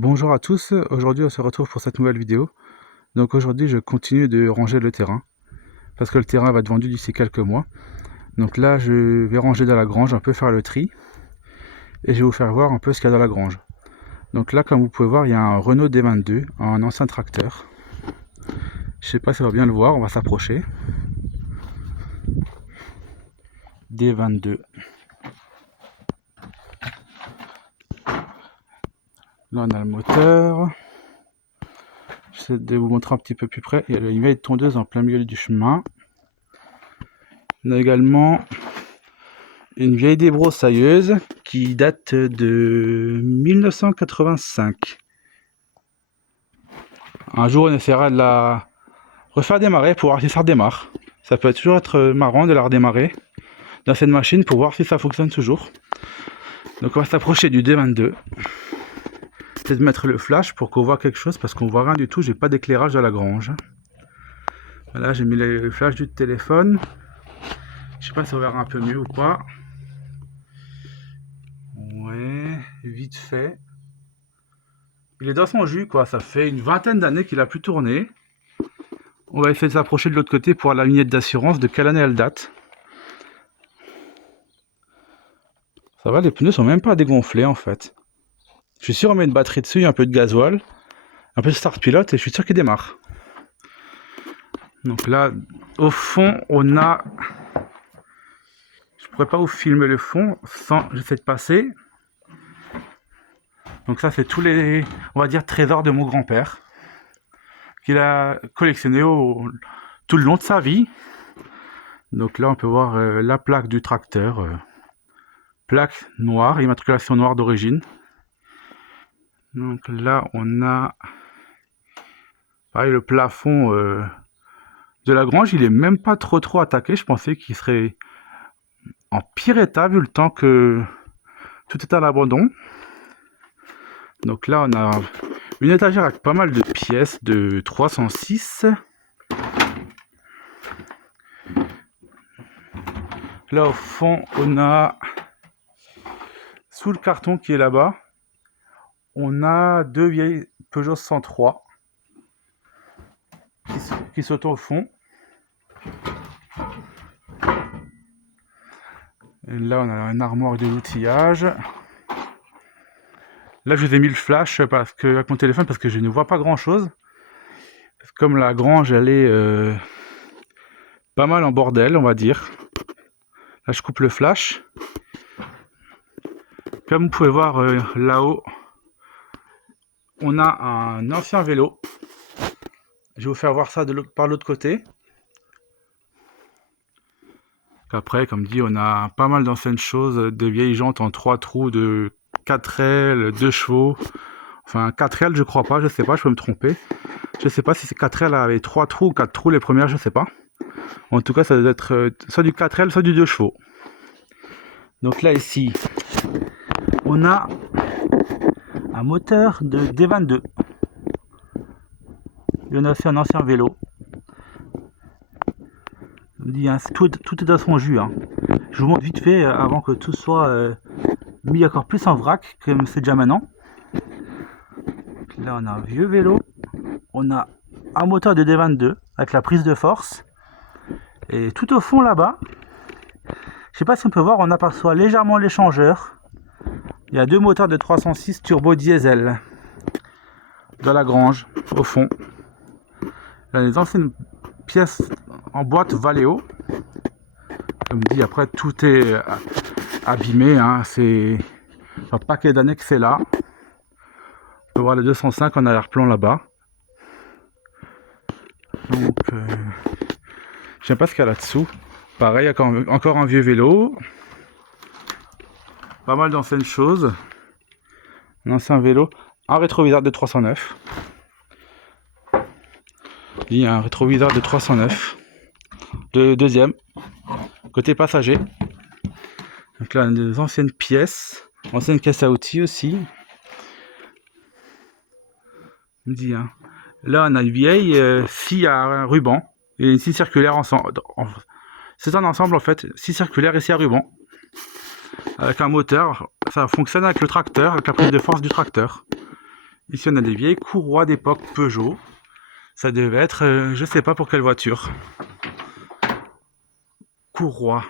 Bonjour à tous, aujourd'hui on se retrouve pour cette nouvelle vidéo. Donc aujourd'hui je continue de ranger le terrain, parce que le terrain va être vendu d'ici quelques mois. Donc là je vais ranger dans la grange, un peu faire le tri, et je vais vous faire voir un peu ce qu'il y a dans la grange. Donc là comme vous pouvez voir il y a un Renault D22, un ancien tracteur. Je sais pas si on va bien le voir, on va s'approcher. D22. Là on a le moteur. J'essaie de vous montrer un petit peu plus près. Il y a une vieille tondeuse en plein milieu du chemin. On a également une vieille débroussailleuse qui date de 1985. Un jour on essaiera de la refaire démarrer pour voir si ça redémarre. Ça peut toujours être marrant de la redémarrer dans cette machine pour voir si ça fonctionne toujours. Donc on va s'approcher du D22. Peut-être mettre le flash pour qu'on voit quelque chose parce qu'on voit rien du tout, j'ai pas d'éclairage à la grange. Voilà, j'ai mis le flash du téléphone. Je sais pas si on verra un peu mieux ou pas. Ouais, vite fait. Il est dans son jus quoi, ça fait une vingtaine d'années qu'il a plus tourné. On va essayer de s'approcher de l'autre côté pour la vignette d'assurance, de quelle année elle date. Ça va, les pneus sont même pas dégonflés en fait. Je suis sûr on met une batterie dessus, un peu de gasoil, un peu de start pilote et je suis sûr qu'il démarre. Donc là, au fond, on a... Je pourrais pas vous filmer le fond sans... J'essaie de passer. Donc ça c'est tous les, on va dire, trésors de mon grand-père. Qu'il a collectionné tout le long de sa vie. Donc là on peut voir la plaque du tracteur. Plaque noire, immatriculation noire d'origine. Donc là on a pareil, le plafond de la grange, il est même pas trop attaqué. Je pensais qu'il serait en pire état vu le temps que tout est à l'abandon. Donc là on a une étagère avec pas mal de pièces de 306. Là au fond on a, sous le carton qui est là-bas, on a deux vieilles Peugeot 103 qui sautent au fond. Et là on a un armoire de l'outillage. Là je vous ai mis le flash parce que, avec mon téléphone parce que je ne vois pas grand chose. Comme la grange elle est pas mal en bordel on va dire. Là je coupe le flash. Comme vous pouvez voir là-haut, on a un ancien vélo. Je vais vous faire voir ça par l'autre côté. Après, comme dit, on a pas mal d'anciennes choses, de vieilles jantes en 3 trous, de 4 ailes, 2 chevaux. Enfin, 4 ailes, je crois pas, je sais pas, je peux me tromper. Je sais pas si c'est 4 ailes avec 3 trous ou 4 trous les premières, je sais pas. En tout cas, ça doit être soit du 4 ailes, soit du 2 chevaux. Donc là, ici, on a un moteur de D22. Il y en a aussi un ancien vélo. Tout est dans son jus. Hein. Je vous montre vite fait avant que tout soit mis encore plus en vrac, comme c'est déjà maintenant. Là, on a un vieux vélo. On a un moteur de D22 avec la prise de force. Et tout au fond là-bas, je sais pas si on peut voir, on aperçoit légèrement l'échangeur. Il y a deux moteurs de 306 turbo diesel dans la grange, au fond. Là, les anciennes pièces en boîte Valeo. Comme dit, après tout est abîmé. Hein, c'est un paquet d'années que c'est là. On peut voir le 205 en arrière-plan là-bas. Donc, je sais pas ce qu'il y a là-dessous. Pareil, encore un vieux vélo. Pas mal d'anciennes choses. Un ancien vélo. Un rétroviseur de 309. Il y a un rétroviseur de 309. De deuxième. Côté passager. Donc là, des anciennes pièces. Ancienne caisse à outils aussi. On dit, hein. Là, on a une vieille scie à ruban. Et une scie circulaire ensemble. C'est un ensemble en fait. Scie circulaire et scie à ruban. Avec un moteur. Ça fonctionne avec le tracteur, avec la prise de force du tracteur. Ici, on a des vieilles courroies d'époque Peugeot. Ça devait être, je sais pas pour quelle voiture. Courroie.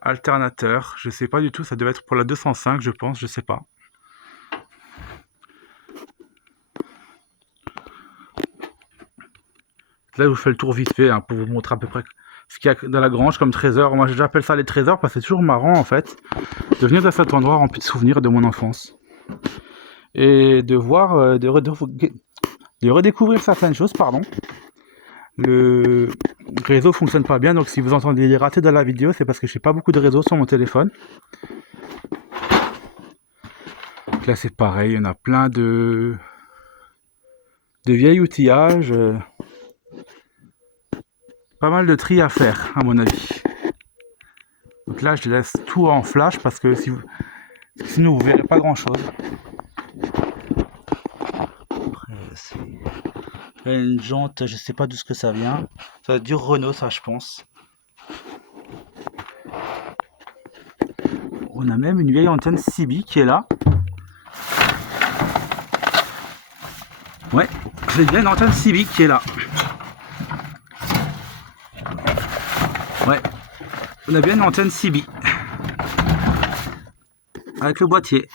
Alternateur. Je sais pas du tout. Ça devait être pour la 205, je pense. Je sais pas. Là, je vous fais le tour vite fait hein, pour vous montrer à peu près ce qu'il y a dans la grange comme trésor. Moi, j'appelle ça les trésors parce que c'est toujours marrant en fait de venir dans cet endroit rempli de souvenirs de mon enfance et de voir, de redécouvrir certaines choses. Pardon. Le réseau fonctionne pas bien, donc si vous entendez les ratés dans la vidéo, c'est parce que j'ai pas beaucoup de réseau sur mon téléphone. Donc là, c'est pareil, on a plein de vieilles outillages. Pas mal de tri à faire, à mon avis. Donc là, je laisse tout en flash parce que sinon, vous verrez pas grand-chose. Une jante, je sais pas d'où ce que ça vient. Ça va être du Renault, ça, je pense. On a même une vieille antenne CB qui est là. Ouais, c'est bien une antenne CB qui est là. Ouais, on a bien une antenne CB. Avec le boîtier.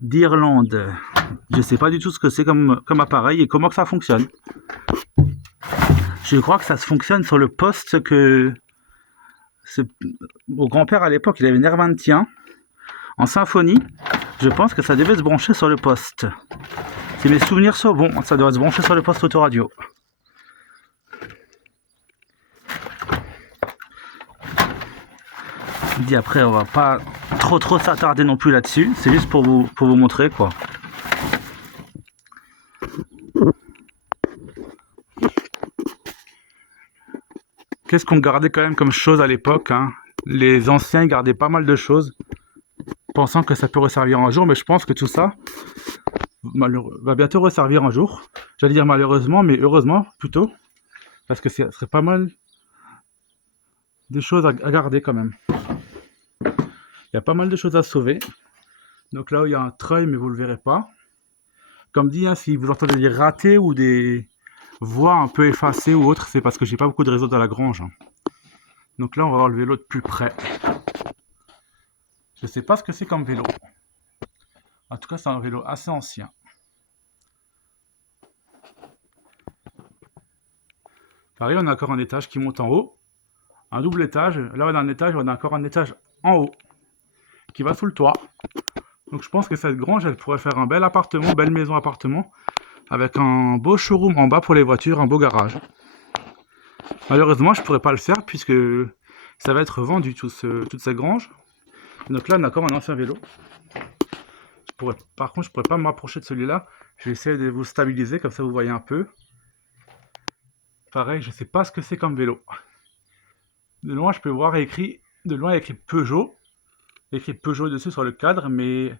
D'Irlande. Je sais pas du tout ce que c'est comme appareil et comment que ça fonctionne. Je crois que ça se fonctionne sur le poste que mon grand-père à l'époque, il avait une Nervantien en symphonie. Je pense que ça devait se brancher sur le poste. Si mes souvenirs sont bons, ça doit se brancher sur le poste autoradio. Je dis après, on va pas trop s'attarder non plus là-dessus. C'est juste pour vous montrer quoi. Qu'est-ce qu'on gardait quand même comme chose à l'époque hein. Les anciens gardaient pas mal de choses, pensant que ça peut resservir un jour, mais je pense que tout ça va bientôt resservir un jour. J'allais dire malheureusement, mais heureusement plutôt, parce que ce serait pas mal de choses à garder quand même. Il y a pas mal de choses à sauver. Donc là, il y a un treuil, mais vous le verrez pas. Comme dit, hein, si vous entendez des ratés ou des voix un peu effacées ou autres, c'est parce que j'ai pas beaucoup de réseau dans la grange. Donc là, on va voir le vélo de plus près. Je sais pas ce que c'est comme vélo. En tout cas, c'est un vélo assez ancien. Pareil, on a encore un étage qui monte en haut. Un double étage. Là, on a un étage, on a encore un étage en haut qui va sous le toit. Donc je pense que cette grange, elle pourrait faire un bel appartement, belle maison appartement, avec un beau showroom en bas pour les voitures, un beau garage. Malheureusement, je pourrais pas le faire puisque ça va être vendu toute cette grange. Donc là, on a encore un ancien vélo. Par contre, je pourrais pas m'approcher de celui-là. Je vais essayer de vous stabiliser, comme ça vous voyez un peu. Pareil, je sais pas ce que c'est comme vélo. De loin, je peux voir écrit, de loin, il y a écrit Peugeot. Écrit Peugeot dessus sur le cadre, mais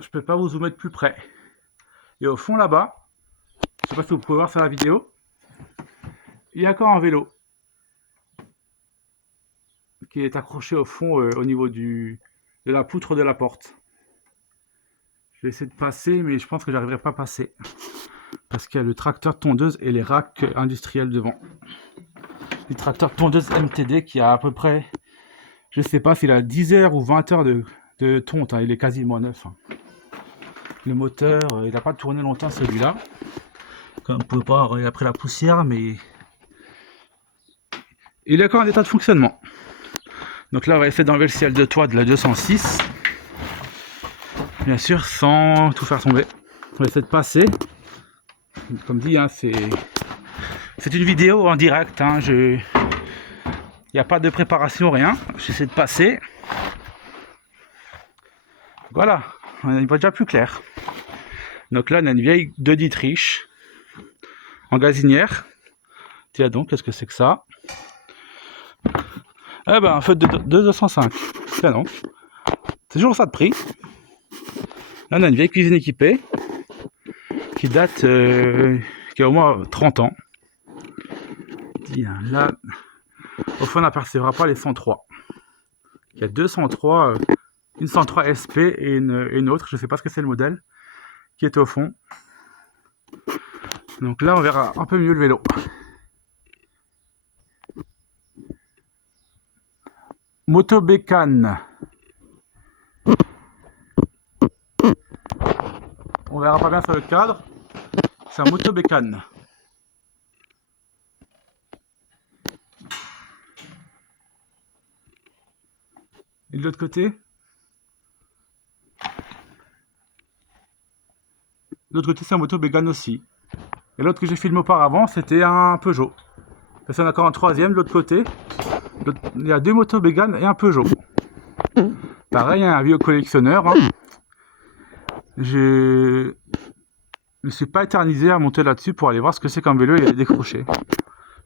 je peux pas vous zoomer de plus près. Et au fond là-bas, je sais pas si vous pouvez voir sur la vidéo, il y a encore un vélo qui est accroché au fond au niveau de la poutre de la porte. Je vais essayer de passer, mais je pense que j'arriverai pas à passer parce qu'il y a le tracteur tondeuse et les racks industriels devant. Le tracteur tondeuse MTD qui a à peu près, je sais pas s'il a 10 heures ou 20 heures de tonte, hein, il est quasiment neuf. Hein. Le moteur, il n'a pas tourné longtemps celui-là. Comme vous pouvez voir, il a pris la poussière, mais il est encore en état de fonctionnement. Donc là, on va essayer d'enlever le ciel de toit de la 206. Bien sûr, sans tout faire tomber. On va essayer de passer. Comme dit, hein, c'est une vidéo en direct. Hein, il n'y a pas de préparation, rien. J'essaie de passer. Voilà, on y voit déjà plus clair. Donc là, on a une vieille de Dietrich en gazinière. Tiens donc, qu'est-ce que c'est que ça? Eh ben, un feu de 205. Tiens donc. C'est toujours ça de prix. Là, on a une vieille cuisine équipée qui date, qui a au moins 30 ans. Tiens, là, au fond, on n'apercevra pas les 103 Il y a deux 103, une 103 SP et une autre, je ne sais pas ce que c'est le modèle, qui est au fond. Donc là, on verra un peu mieux le vélo. Moto Bécane. On verra pas bien sur le cadre. C'est un Moto Bécane. Et de l'autre côté? De l'autre côté, c'est un Moto Bécane aussi. Et l'autre que j'ai filmé auparavant, c'était un Peugeot. Et c'est encore un troisième de l'autre côté. Il y a deux motos Bégane et un Peugeot. Pareil, un vieux collectionneur. Hein. Je ne me suis pas éternisé à monter là-dessus pour aller voir ce que c'est qu'un vélo et décrocher.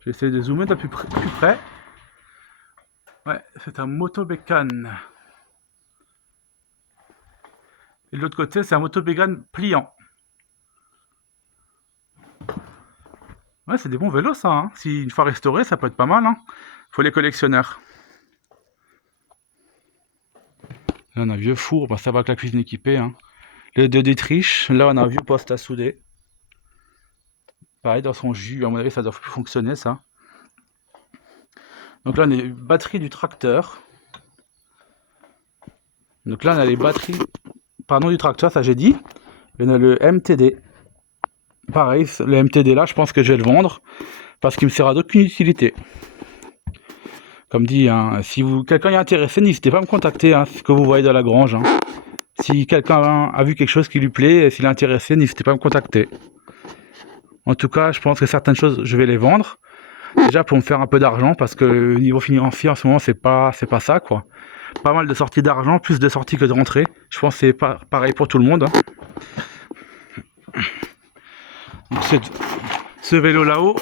J'ai essayé de zoomer d'un plus près. Ouais, c'est un moto Bégane. Et de l'autre côté, c'est un moto Bégane pliant. Ouais, c'est des bons vélos ça. Hein. Si une fois restauré, ça peut être pas mal. Hein. Faut les collectionneurs. Là, on a un vieux four, bah, ça va avec la cuisine équipée. Hein. Les deux d'Autriche. Là, on a un vieux poste à souder. Pareil, dans son jus, à mon avis, ça doit plus fonctionner ça. Donc là, on a les batteries du tracteur. Donc là, on a les batteries, pardon, du tracteur, ça j'ai dit. Et on a le MTD. Pareil, le MTD là, je pense que je vais le vendre parce qu'il me sert à d'aucune utilité. Comme dit, hein, si quelqu'un est intéressé, n'hésitez pas à me contacter, hein, ce que vous voyez dans la grange. Hein. Si quelqu'un a vu quelque chose qui lui plaît, s'il est intéressé, n'hésitez pas à me contacter. En tout cas, je pense que certaines choses, je vais les vendre. Déjà pour me faire un peu d'argent, parce que niveau financier en ce moment, c'est pas ça quoi. Pas mal de sorties d'argent, plus de sorties que de rentrées. Je pense que c'est pareil pour tout le monde. Hein. Donc, ce vélo là-haut,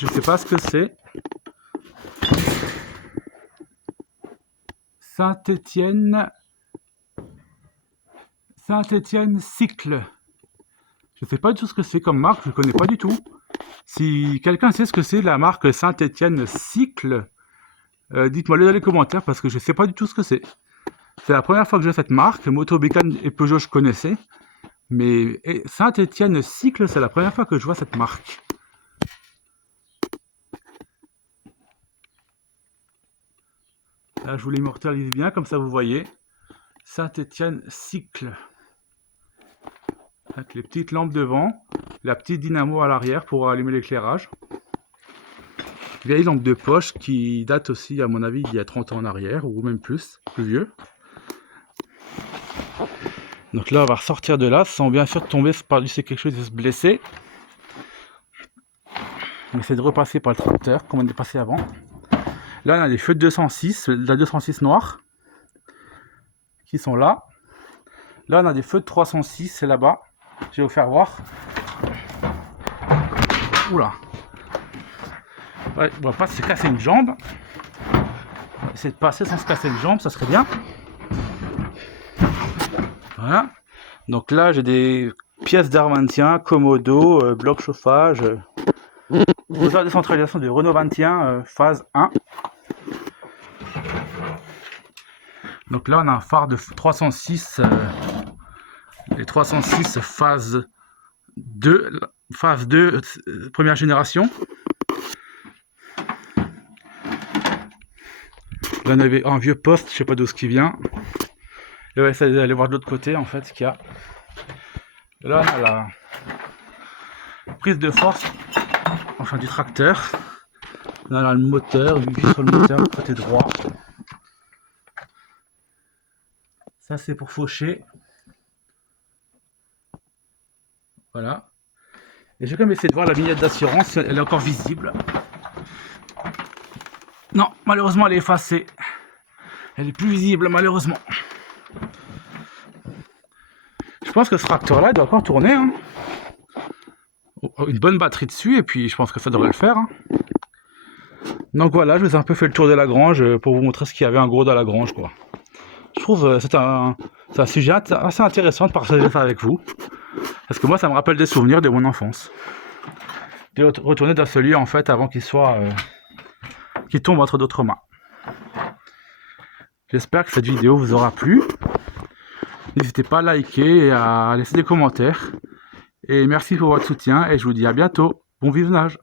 je sais pas ce que c'est. Saint-Étienne Cycle. Je sais pas du tout ce que c'est comme marque, je connais pas du tout. Si quelqu'un sait ce que c'est la marque Saint-Étienne Cycle, dites-moi-le dans les commentaires parce que je sais pas du tout ce que c'est. C'est la première fois que j'ai cette marque. Moto Bégane et Peugeot je connaissais. Mais Saint-Étienne Cycle, c'est la première fois que je vois cette marque. Là, je vous l'immortalise bien, comme ça vous voyez. Saint-Étienne Cycle. Avec les petites lampes devant, la petite dynamo à l'arrière pour allumer l'éclairage. Vieille lampe de poche qui date aussi, à mon avis, il y a 30 ans en arrière, ou même plus vieux. Donc là, on va ressortir de là, sans bien sûr tomber par-dessus quelque chose et se blesser. On essaie de repasser par le tracteur, comme on est passé avant. Là, on a des feux de 206, la 206 noire, qui sont là. Là, on a des feux de 306, c'est là-bas. Je vais vous faire voir. Oula. Ouais, on va pas se casser une jambe. On va essayer de passer sans se casser une jambe, ça serait bien. Voilà. Donc là, j'ai des pièces d'Arventien, Commodo, bloc chauffage, moteur de décentralisation du Renault 21, phase 1. Donc là, on a un phare de 306, les 306 phase 2, première génération. Là, on avait un vieux poste, je sais pas d'où ce qui vient. Et on va essayer d'aller voir de l'autre côté, en fait, ce qu'il y a. Là, on a la prise de force, enfin du tracteur. On a le moteur, une vis sur le moteur, côté droit. Ça, c'est pour faucher. Voilà. Et je vais quand même essayer de voir la vignette d'assurance, elle est encore visible. Non, malheureusement, elle est effacée. Elle est plus visible, malheureusement. Je pense que ce tracteur-là, il doit encore tourner. Hein. Une bonne batterie dessus, et puis je pense que ça devrait le faire. Hein. Donc voilà, je vous ai un peu fait le tour de la grange pour vous montrer ce qu'il y avait en gros dans la grange, quoi. Je trouve c'est un sujet assez intéressant de partager ça avec vous. Parce que moi, ça me rappelle des souvenirs de mon enfance. De retourner dans ce lieu, en fait, avant qu'il tombe entre d'autres mains. J'espère que cette vidéo vous aura plu. N'hésitez pas à liker et à laisser des commentaires. Et merci pour votre soutien et je vous dis à bientôt. Bon visionnage.